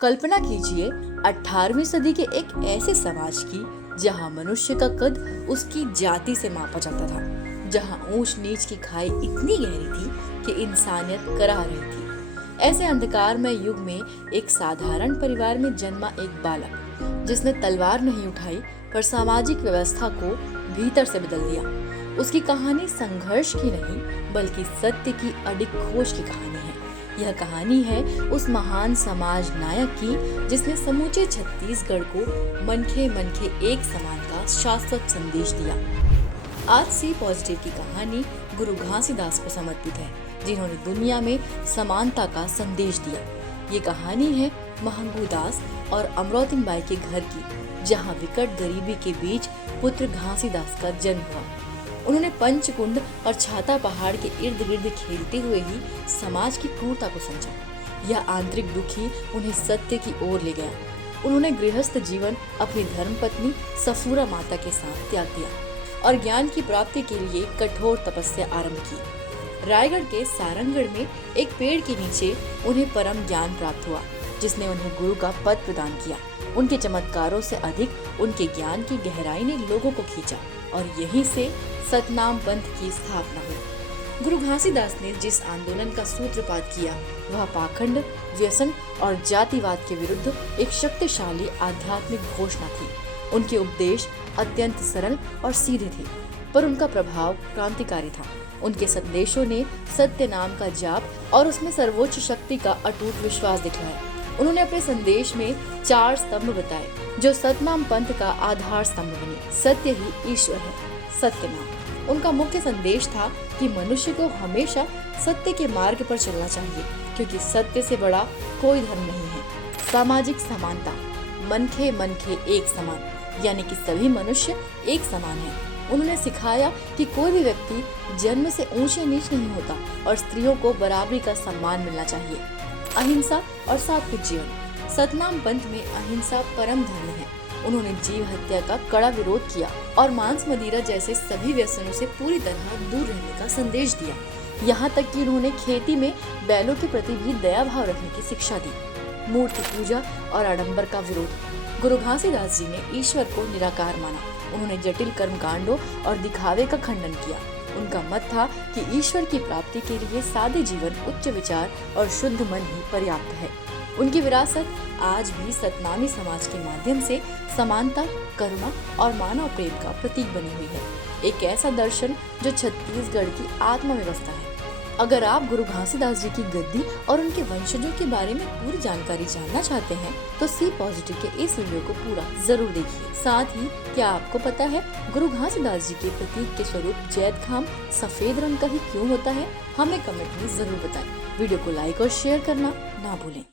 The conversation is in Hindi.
कल्पना कीजिए 18वीं सदी के एक ऐसे समाज की जहां मनुष्य का कद उसकी जाति से मापा जाता था, जहां ऊंच नीच की खाई इतनी गहरी थी कि इंसानियत करा रही थी। ऐसे अंधकारमय युग में एक साधारण परिवार में जन्मा एक बालक, जिसने तलवार नहीं उठाई पर सामाजिक व्यवस्था को भीतर से बदल दिया। उसकी कहानी संघर्ष की नहीं बल्कि सत्य की अडिग खोज की कहानी है। यह कहानी है उस महान समाज नायक की जिसने समूचे छत्तीसगढ़ को मनखे मनखे एक समान का शाश्वत संदेश दिया। आज सी पॉजिटिव की कहानी गुरु घासीदास को समर्पित है, जिन्होंने दुनिया में समानता का संदेश दिया। ये कहानी है महंगू दास और अमरोतिन बाई के घर की, जहाँ विकट गरीबी के बीच पुत्र घासीदास का जन्म हुआ। उन्होंने पंचकुंड और छाता पहाड़ के इर्द गिर्द खेलते हुए ही समाज की क्रूरता को समझा। यह आंतरिक दुख ही उन्हें सत्य की ओर ले गया। उन्होंने गृहस्थ जीवन अपनी धर्मपत्नी सफूरा माता के साथ त्याग दिया और ज्ञान की प्राप्ति के लिए कठोर तपस्या आरंभ की। रायगढ़ के सारंगगढ़ में एक पेड़ के नीचे उन्हें परम ज्ञान प्राप्त हुआ, जिसने उन्हें गुरु का पद प्रदान किया। उनके चमत्कारों से अधिक उनके ज्ञान की गहराई ने लोगों को खींचा और यहीं से सतनाम पंथ की स्थापना हुई। गुरु घासीदास ने जिस आंदोलन का सूत्रपात किया वह पाखंड, व्यसन और जातिवाद के विरुद्ध एक शक्तिशाली आध्यात्मिक घोषणा थी। उनके उपदेश अत्यंत सरल और सीधे थे, पर उनका प्रभाव क्रांतिकारी था। उनके संदेशों ने सत्य नाम का जाप और उसमें सर्वोच्च शक्ति का अटूट विश्वास दिखलाया। उन्होंने अपने संदेश में 4 स्तंभ बताए, जो सतनाम पंथ का आधार स्तंभ बने। सत्य ही ईश्वर है, सत्य नाम। उनका मुख्य संदेश था कि मनुष्य को हमेशा सत्य के मार्ग पर चलना चाहिए, क्योंकि सत्य से बड़ा कोई धर्म नहीं है। सामाजिक समानता, मनखे मनखे एक समान, यानी कि सभी मनुष्य एक समान है। उन्होंने सिखाया कि कोई भी व्यक्ति जन्म से ऊंचे नीच नहीं होता और स्त्रियों को बराबरी का सम्मान मिलना चाहिए। अहिंसा और सात्विक जीवन, सतनाम पंथ में अहिंसा परम धर्म है। उन्होंने जीव हत्या का कड़ा विरोध किया और मांस मदिरा जैसे सभी व्यसनों से पूरी तरह दूर रहने का संदेश दिया। यहाँ तक कि उन्होंने खेती में बैलों के प्रति भी दया भाव रखने की शिक्षा दी। मूर्ति पूजा और आडंबर का विरोध, गुरु घासीदास जी ने ईश्वर को निराकार माना। उन्होंने जटिल कर्मकांडों और दिखावे का खंडन किया। उनका मत था कि ईश्वर की प्राप्ति के लिए सादे जीवन, उच्च विचार और शुद्ध मन ही पर्याप्त है। उनकी विरासत आज भी सतनामी समाज के माध्यम से समानता, करुणा और मानव प्रेम का प्रतीक बनी हुई है। एक ऐसा दर्शन जो छत्तीसगढ़ की आत्मा व्यवस्था है। अगर आप गुरु घासीदास जी की गद्दी और उनके वंशजों के बारे में पूरी जानकारी जानना चाहते हैं, तो सी पॉजिटिव के इस वीडियो को पूरा जरूर देखिए। साथ ही क्या आपको पता है गुरु घासीदास जी के प्रतीक के स्वरूप जैद खाम सफेद रंग का ही क्यों होता है? हमें कमेंट में जरूर बताएं। वीडियो को लाइक और शेयर करना ना भूलें।